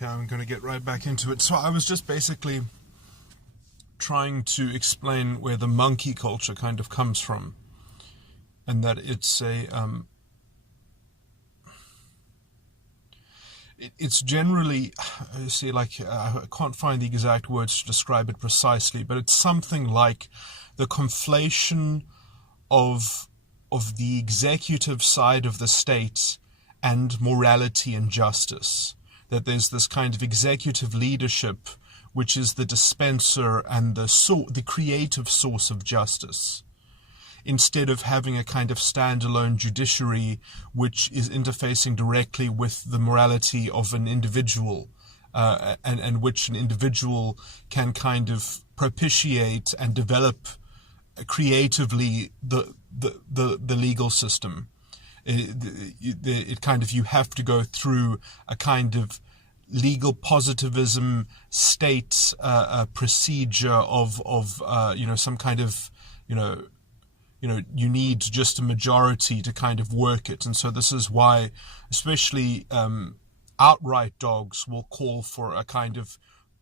Okay, I'm going to get right back into it. So I was just basically trying to explain where the monkey culture kind of comes from, and that it's it's generally, see, like, I can't find the exact words to describe it precisely, but it's something like the conflation of the executive side of the state and morality and justice. That there's this kind of executive leadership which is the dispenser and the creative source of justice, instead of having a kind of standalone judiciary which is interfacing directly with the morality of an individual, and which an individual can kind of propitiate and develop creatively the legal system. It kind of, you have to go through a kind of legal positivism state procedure of some kind of you need just a majority to kind of work it. And so this is why especially outright dogs will call for a kind of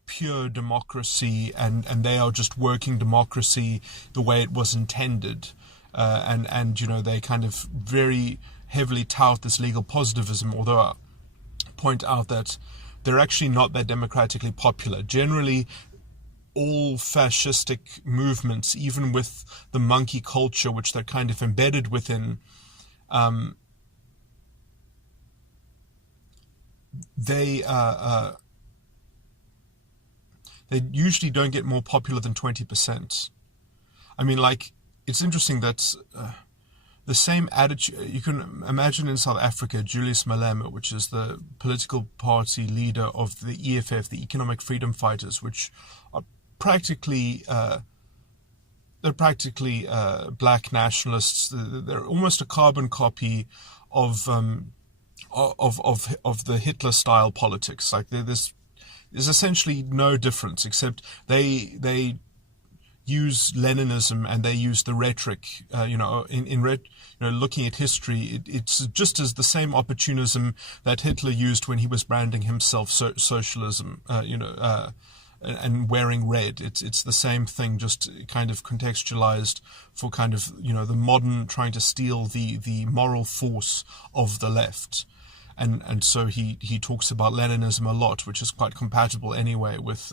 pure democracy, and they are just working democracy the way it was intended. And they kind of very heavily tout this legal positivism, although I point out that they're actually not that democratically popular. Generally, all fascistic movements, even with the monkey culture, which they're kind of embedded within, they usually don't get more popular than 20%. I mean, like, it's interesting that the same attitude, you can imagine in South Africa, Julius Malema, which is the political party leader of the EFF, the Economic Freedom Fighters, which are practically black nationalists. They're almost a carbon copy of the Hitler style politics. Like, there's essentially no difference, except they use Leninism and they use the rhetoric. Looking at history, it's just as the same opportunism that Hitler used when he was branding himself socialism. And wearing red. It's the same thing, just kind of contextualized for kind of the modern trying to steal the moral force of the left. And so he talks about Leninism a lot, which is quite compatible anyway with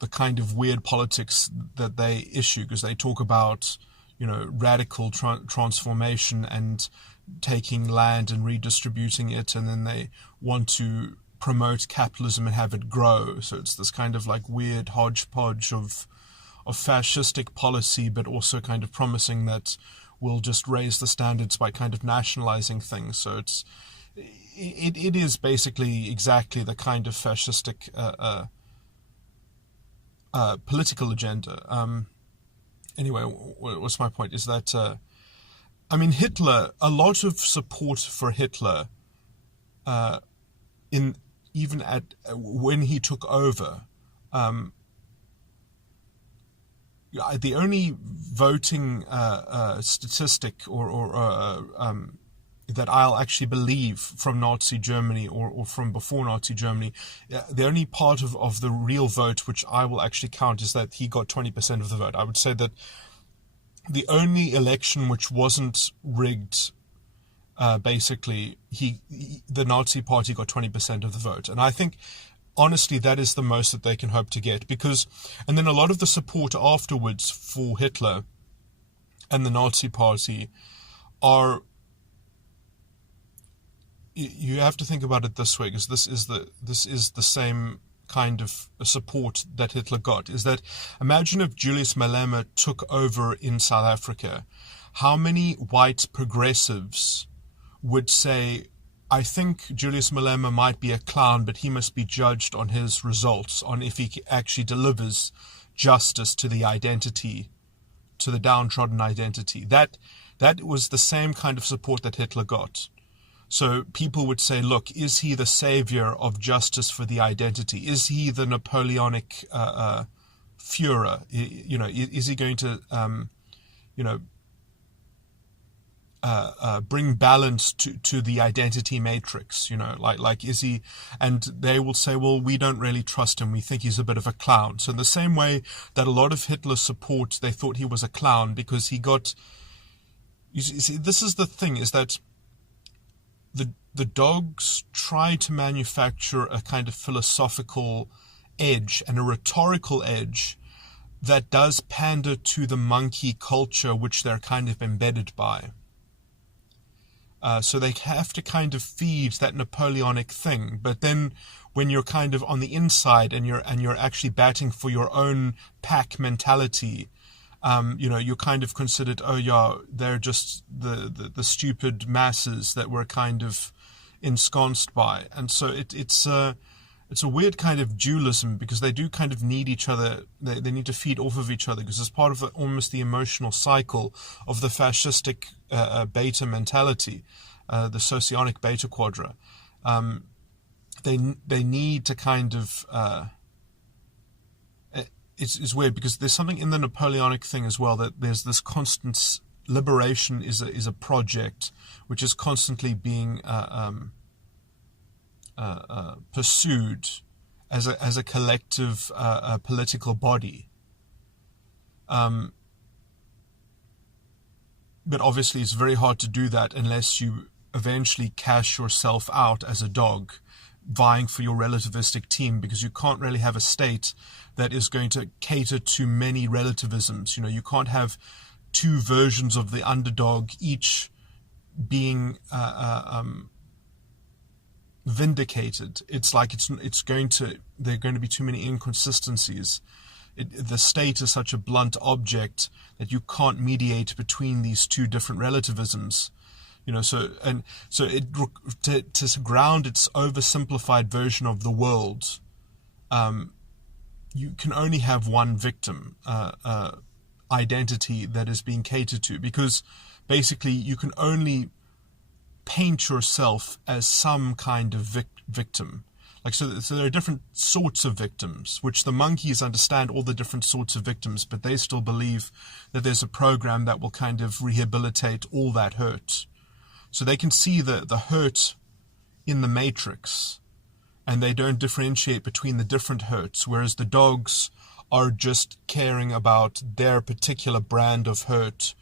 the kind of weird politics that they issue, because they talk about radical transformation and taking land and redistributing it, and then they want to promote capitalism and have it grow. So it's this kind of like weird hodgepodge of fascistic policy, but also kind of promising that we'll just raise the standards by kind of nationalizing things. So it is basically exactly the kind of fascistic political agenda. Anyway, what's my point is that Hitler, a lot of support for Hitler when he took over, the only voting statistic or that I'll actually believe from Nazi Germany or from before Nazi Germany, the only part of the real vote which I will actually count is that he got 20% of the vote. I would say that the only election which wasn't rigged, basically, the Nazi Party got 20% of the vote. And I think, honestly, that is the most that they can hope to get. And then a lot of the support afterwards for Hitler and the Nazi Party are, you have to think about it this way, because this is the same kind of support that Hitler got, is that imagine if Julius Malema took over in South Africa, how many white progressives would say, I think Julius Malema might be a clown, but he must be judged on his results, on if he actually delivers justice to the identity, to the downtrodden identity. That was the same kind of support that Hitler got. So people would say, look, is he the savior of justice for the identity? Is he the Napoleonic Führer? Is he going to, bring balance to the identity matrix, like is he, and they will say, well, we don't really trust him, we think he's a bit of a clown. So in the same way that a lot of Hitler's support, they thought he was a clown because he got, you see, this is the thing, is that the dogs try to manufacture a kind of philosophical edge and a rhetorical edge that does pander to the monkey culture which they're kind of embedded by. So they have to kind of feed that Napoleonic thing, but then when you're kind of on the inside and you're actually batting for your own pack mentality, you're kind of considered, oh yeah, they're just the stupid masses that we're kind of ensconced by. And so it's a weird kind of dualism, because they do kind of need each other. They need to feed off of each other, because it's part of almost the emotional cycle of the fascistic beta mentality, the socionic beta quadra. They need to kind of... It's weird, because there's something in the Napoleonic thing as well, that there's this constant... Liberation is a project which is constantly being pursued as a collective political body. But obviously it's very hard to do that unless you eventually cash yourself out as a dog, vying for your relativistic team, because you can't really have a state that is going to cater to many relativisms. You can't have two versions of the underdog, each being vindicated. It's like there are going to be too many inconsistencies. The state is such a blunt object that you can't mediate between these two different relativisms. To ground its oversimplified version of the world, you can only have one victim identity that is being catered to, because basically you can only paint yourself as some kind of victim. So there are different sorts of victims, which the monkeys understand all the different sorts of victims, but they still believe that there's a program that will kind of rehabilitate all that hurt. So they can see the hurt in the matrix, and they don't differentiate between the different hurts, whereas the dogs are just caring about their particular brand of hurt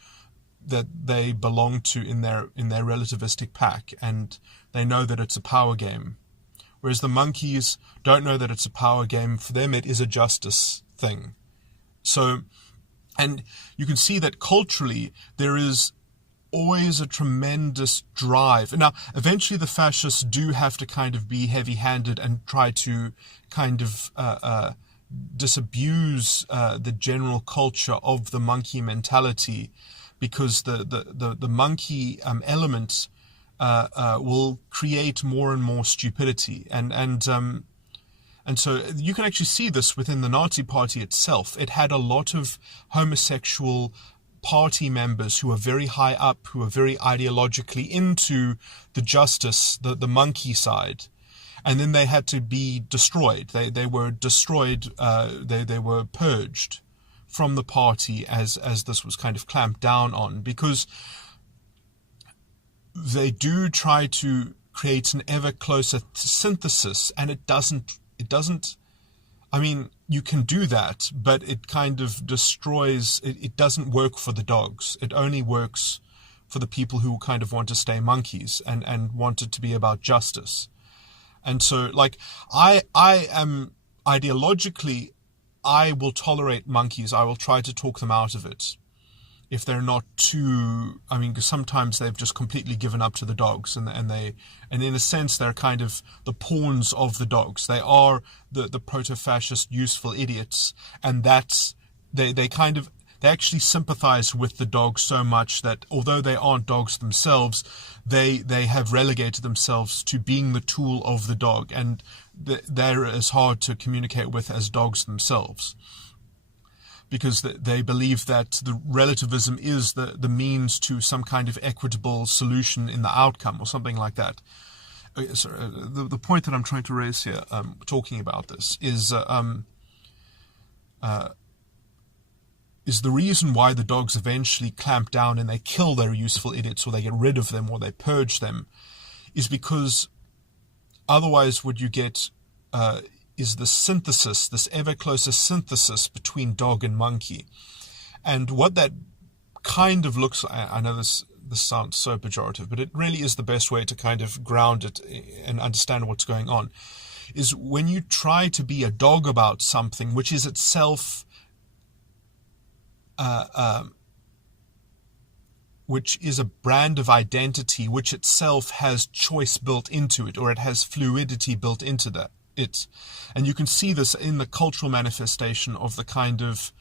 that they belong to in their relativistic pack, and they know that it's a power game. Whereas the monkeys don't know that it's a power game. For them, it is a justice thing. So, and you can see that culturally there is always a tremendous drive. Now, eventually the fascists do have to kind of be heavy-handed and try to kind of disabuse the general culture of the monkey mentality, because the monkey element will create more and more stupidity, and so you can actually see this within the Nazi Party itself. It had a lot of homosexual party members who were very high up, who were very ideologically into the justice, the monkey side. And then they had to be destroyed. They were destroyed. They were purged from the party as this was kind of clamped down on, because they do try to create an ever closer synthesis, and it doesn't. I mean, you can do that, but it kind of destroys. It doesn't work for the dogs. It only works for the people who kind of want to stay monkeys and want it to be about justice. And so, I am ideologically, I will tolerate monkeys. I will try to talk them out of it if they're not too. I mean, because sometimes they've just completely given up to the dogs, and in a sense they're kind of the pawns of the dogs. They are the proto-fascist useful idiots, and that's they actually sympathize with the dogs so much that although they aren't dogs themselves, they have relegated themselves to being the tool of the dog, and they're as hard to communicate with as dogs themselves, because they believe that the relativism is the means to some kind of equitable solution in the outcome, or something like that. So the point that I'm trying to raise here, talking about this, is is the reason why the dogs eventually clamp down and they kill their useful idiots, or they get rid of them, or they purge them, is because otherwise what you get is the synthesis, this ever closer synthesis between dog and monkey. And what that kind of looks like, I know this sounds so pejorative, but it really is the best way to kind of ground it and understand what's going on, is when you try to be a dog about something which is itself which is a brand of identity, which itself has choice built into it, or it has fluidity built into it. And you can see this in the cultural manifestation of the kind of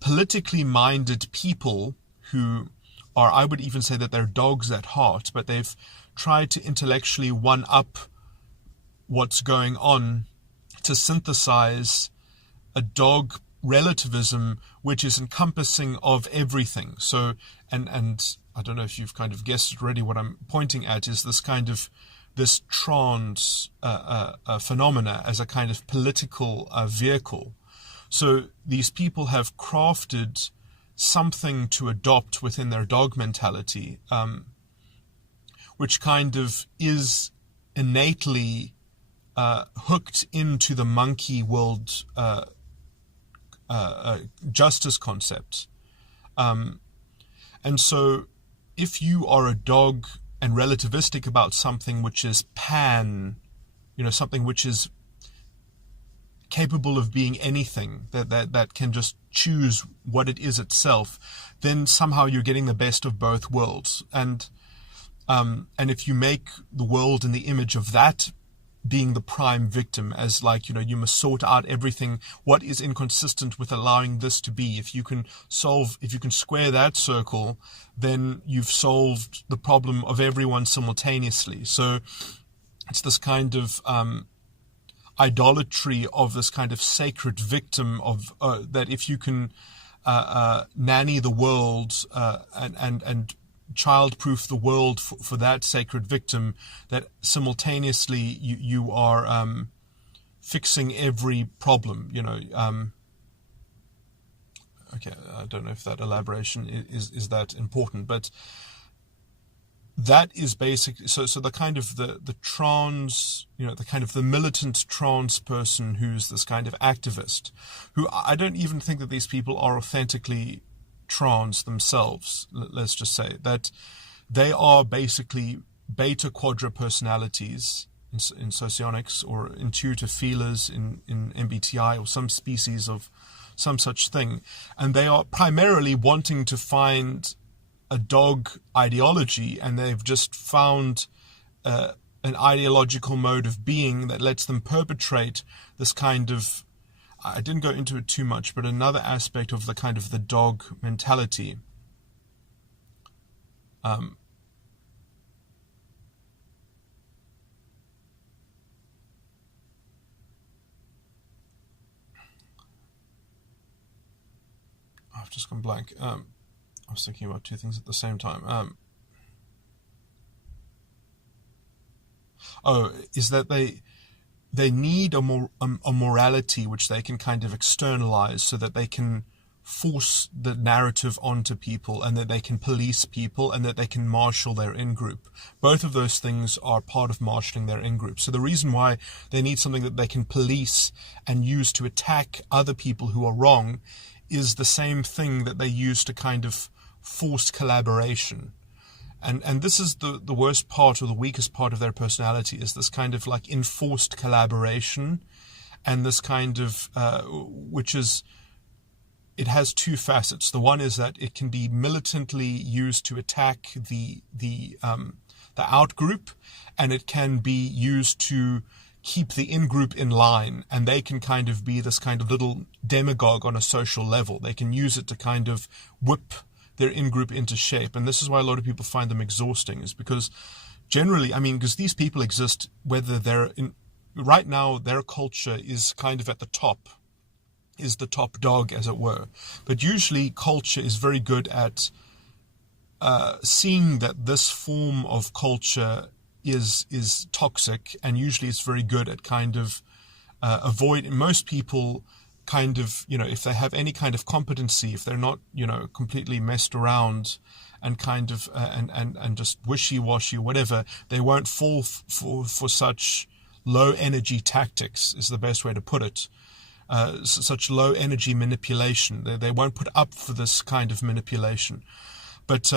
politically minded people who are, I would even say that they're dogs at heart, but they've tried to intellectually one-up what's going on to synthesize a dog relativism which is encompassing of everything. So, and I don't know if you've kind of guessed it already, what I'm pointing at is this kind of this trans phenomena as a kind of political vehicle. So these people have crafted something to adopt within their dog mentality, which kind of is innately hooked into the monkey world justice concept. And so if you are a dog and relativistic about something which is something which is capable of being anything, that can just choose what it is itself, then somehow you're getting the best of both worlds. And if you make the world in the image of that being the prime victim, as like, you must sort out everything, what is inconsistent with allowing this to be. If you can square that circle, then you've solved the problem of everyone simultaneously. So it's this kind of idolatry of this kind of sacred victim of that if you can nanny the world and child-proof the world for that sacred victim, that simultaneously you are fixing every problem. Okay, I don't know if that elaboration is that important, but that is basically so the kind of the trans, the kind of the militant trans person who's this kind of activist, who I don't even think that these people are authentically trans themselves. Let's just say that they are basically beta quadra personalities in socionics, or intuitive feelers in MBTI, or some species of some such thing, and they are primarily wanting to find a dog ideology, and they've just found an ideological mode of being that lets them perpetrate this kind of, I didn't go into it too much, but another aspect of the kind of the dog mentality. I've just gone blank. I was thinking about two things at the same time. Is that they need a morality which they can kind of externalize, so that they can force the narrative onto people, and that they can police people, and that they can marshal their in-group. Both of those things are part of marshalling their in-group. So the reason why they need something that they can police and use to attack other people who are wrong is the same thing that they use to kind of force collaboration. And this is the worst part, or the weakest part of their personality, is this kind of like enforced collaboration, and this kind of which is, it has two facets. The one is that it can be militantly used to attack the out group, and it can be used to keep the in-group in line, and they can kind of be this kind of little demagogue on a social level. They can use it to kind of whip their in-group into shape. And this is why a lot of people find them exhausting, is because generally, because these people exist, whether they're in, right now their culture is kind of at the top, is the top dog, as it were. But usually culture is very good at seeing that this form of culture is toxic, and usually it's very good at kind of most people kind of, if they have any kind of competency, if they're not, completely messed around and kind of, and just wishy-washy or whatever, they won't fall for such low energy tactics, is the best way to put it. Such low energy manipulation. They won't put up for this kind of manipulation. But,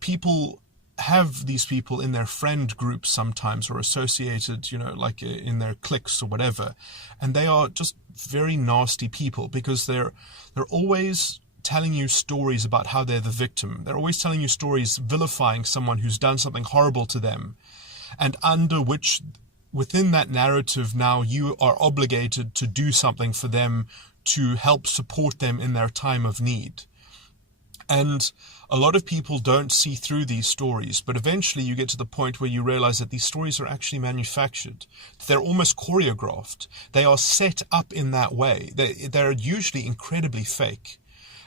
people have these people in their friend groups sometimes, or associated, like in their cliques or whatever. And they are just very nasty people, because they're always telling you stories about how they're the victim. They're always telling you stories vilifying someone who's done something horrible to them, and within that narrative now you are obligated to do something for them to help support them in their time of need. And a lot of people don't see through these stories, but eventually you get to the point where you realize that these stories are actually manufactured. They're almost choreographed. They are set up in that way. They're usually incredibly fake.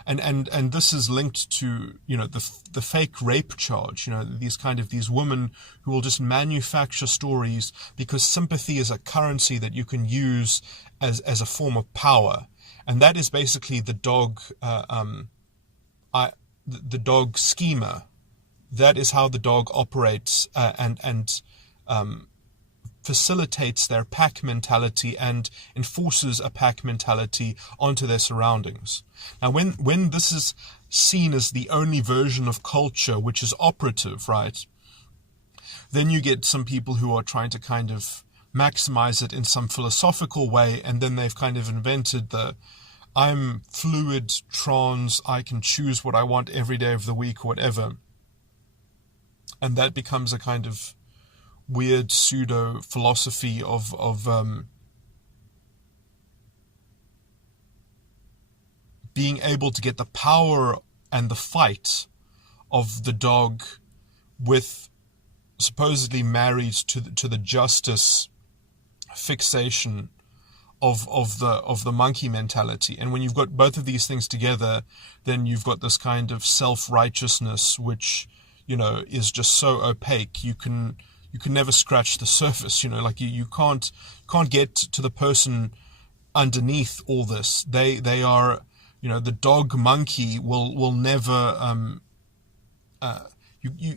And this is linked to, the fake rape charge, these women who will just manufacture stories because sympathy is a currency that you can use as a form of power. And that is basically the dog, the dog schema. That is how the dog operates, and facilitates their pack mentality and enforces a pack mentality onto their surroundings. Now, when this is seen as the only version of culture which is operative, right, then you get some people who are trying to kind of maximize it in some philosophical way, and then they've kind of invented the I'm fluid, trans, I can choose what I want every day of the week or whatever. And that becomes a kind of weird pseudo philosophy of being able to get the power and the fight of the dog with supposedly married to the justice fixation of the monkey mentality. And when you've got both of these things together, then you've got this kind of self-righteousness which, is just so opaque. You can never scratch the surface, like you can't get to the person underneath all this. They are, the dog monkey will never,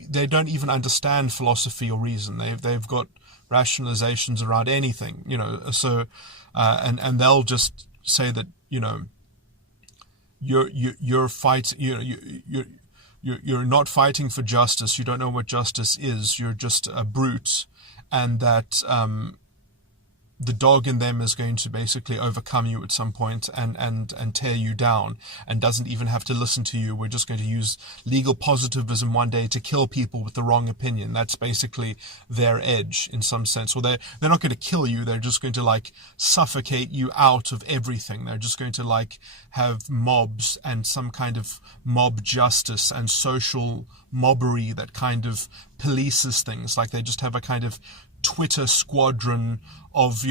they don't even understand philosophy or reason. They've got rationalizations around anything, so, and they'll just say that, you're fighting, you're not fighting for justice. You don't know what justice is. You're just a brute, and that the dog in them is going to basically overcome you at some point and tear you down, and doesn't even have to listen to you. We're just going to use legal positivism one day to kill people with the wrong opinion. That's basically their edge in some sense. Or they're not going to kill you. They're just going to suffocate you out of everything. They're just going to have mobs and some kind of mob justice and social mobbery that kind of polices things. They just have a kind of Twitter squadron of,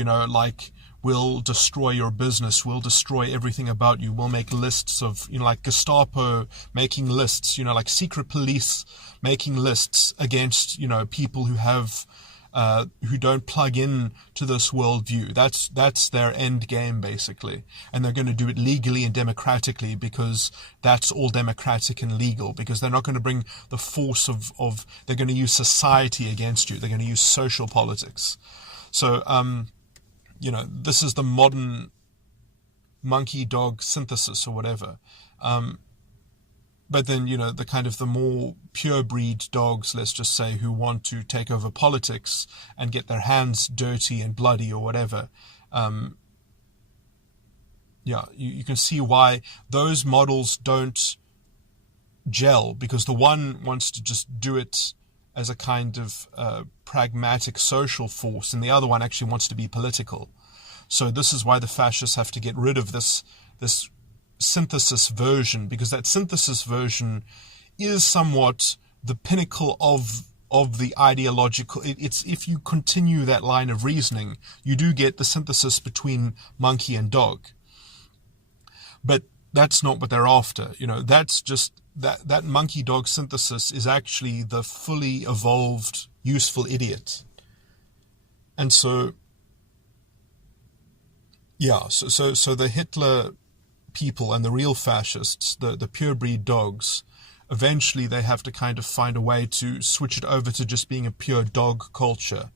we'll destroy your business, we'll destroy everything about you, we'll make lists of, like Gestapo making lists, like secret police making lists against, people who have, who don't plug in to this worldview. That's their end game, basically. And they're going to do it legally and democratically, because that's all democratic and legal, because they're not going to bring the force of they're going to use society against you. They're going to use social politics. So, this is the modern monkey-dog synthesis or whatever. But then, the kind of the more pure breed dogs, let's just say, who want to take over politics and get their hands dirty and bloody or whatever. You can see why those models don't gel, because the one wants to just do it as a kind of pragmatic social force, and the other one actually wants to be political. So this is why the fascists have to get rid of this synthesis version, because that synthesis version is somewhat the pinnacle of the ideological. It's if you continue that line of reasoning, you do get the synthesis between monkey and dog. But that's not what they're after. That's just that monkey dog synthesis is actually the fully evolved useful idiot. And so Yeah, so the Hitler people and the real fascists, the purebred dogs, eventually they have to kind of find a way to switch it over to just being a pure dog culture.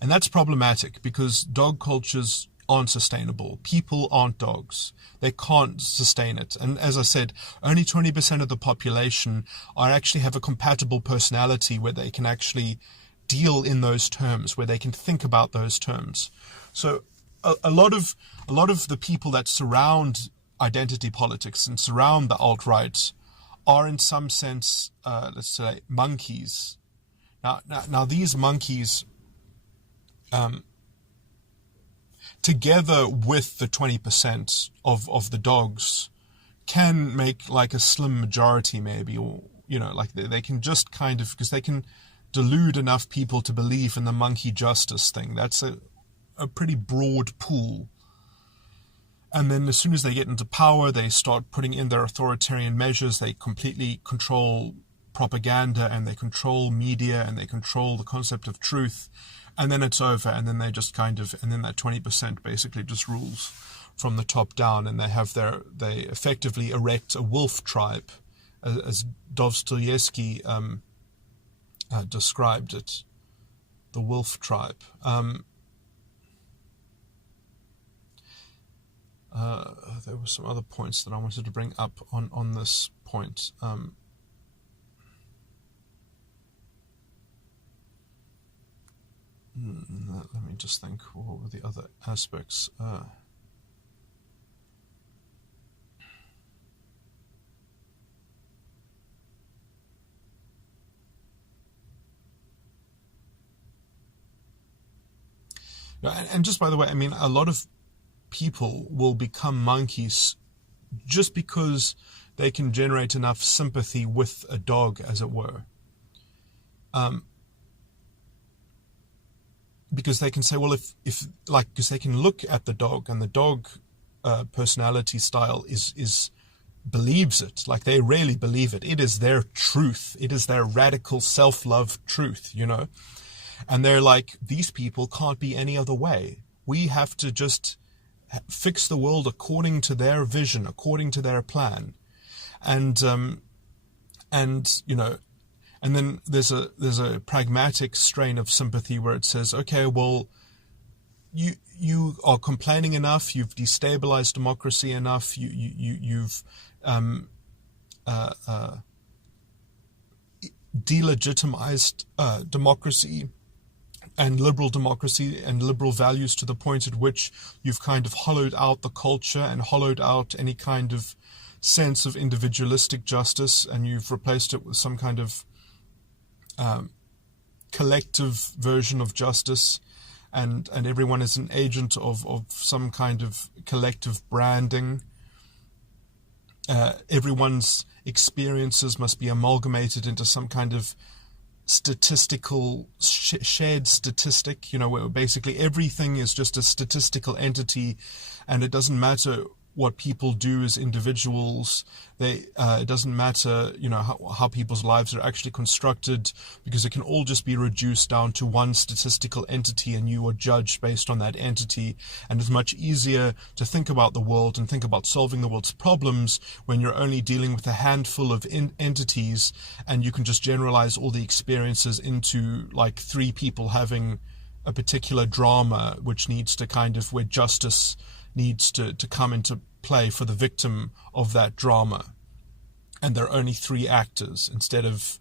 And that's problematic because dog cultures aren't sustainable. People aren't dogs. They can't sustain it. And as I said, only 20% of the population are actually have a compatible personality where they can actually deal in those terms, where they can think about those terms. So a lot of the people that surround identity politics and surround the alt-right are in some sense, let's say, monkeys. Now these monkeys, together with the 20% of the dogs, can make like a slim majority maybe, or, like they can just kind of, because they can delude enough people to believe in the monkey justice thing. That's a pretty broad pool. And then as soon as they get into power, they start putting in their authoritarian measures. They completely control propaganda, and they control media, and they control the concept of truth. And then it's over, and then they just and then that 20% basically just rules from the top down, and they effectively erect a wolf tribe, as Dostoevsky described it, the wolf tribe. There were some other points that I wanted to bring up on this point. Let me just think, what were the other aspects? And just by the way, I mean, a lot of people will become monkeys just because they can generate enough sympathy with a dog, as it were. Because they can say, well, because they can look at the dog, and the dog personality style is believes it. Like, they really believe it. It is their truth. It is their radical self-love truth, And they're like, these people can't be any other way. We have to just fix the world according to their vision, according to their plan. And then there's a pragmatic strain of sympathy where it says, okay, well, you are complaining enough, you've destabilized democracy enough, you've delegitimized democracy and liberal values to the point at which you've kind of hollowed out the culture and hollowed out any kind of sense of individualistic justice, and you've replaced it with some kind of collective version of justice, and everyone is an agent of some kind of collective branding. Everyone's experiences must be amalgamated into some kind of statistical shared statistic, where basically everything is just a statistical entity, and it doesn't matter what people do as individuals. It doesn't matter, how people's lives are actually constructed, because it can all just be reduced down to one statistical entity, and you are judged based on that entity. And it's much easier to think about the world and think about solving the world's problems when you're only dealing with a handful of entities, and you can just generalize all the experiences into like three people having a particular drama, which needs to where justice needs to come into play for the victim of that drama. And there are only three actors instead of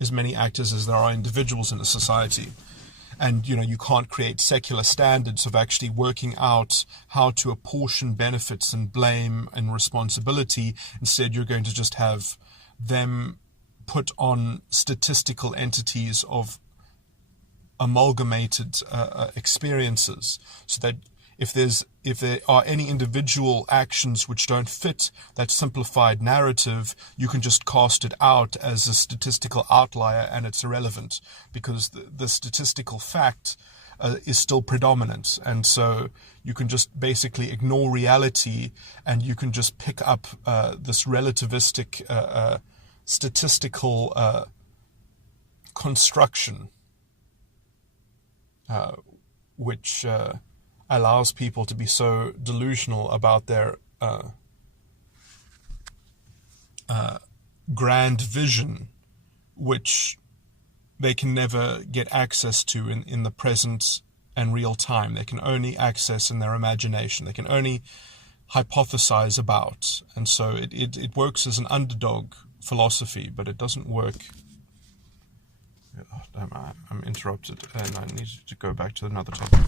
as many actors as there are individuals in a society. And, you can't create secular standards of actually working out how to apportion benefits and blame and responsibility. Instead, you're going to just have them put on statistical entities of amalgamated experiences, so that if there are any individual actions which don't fit that simplified narrative, you can just cast it out as a statistical outlier, and it's irrelevant because the statistical fact is still predominant. And so you can just basically ignore reality, and you can just pick up this relativistic statistical construction, which allows people to be so delusional about their grand vision, which they can never get access to in the present and real time. They can only access in their imagination. They can only hypothesize about. And so it works as an underdog philosophy, but it doesn't work. Oh, damn, I'm interrupted and I need to go back to another topic.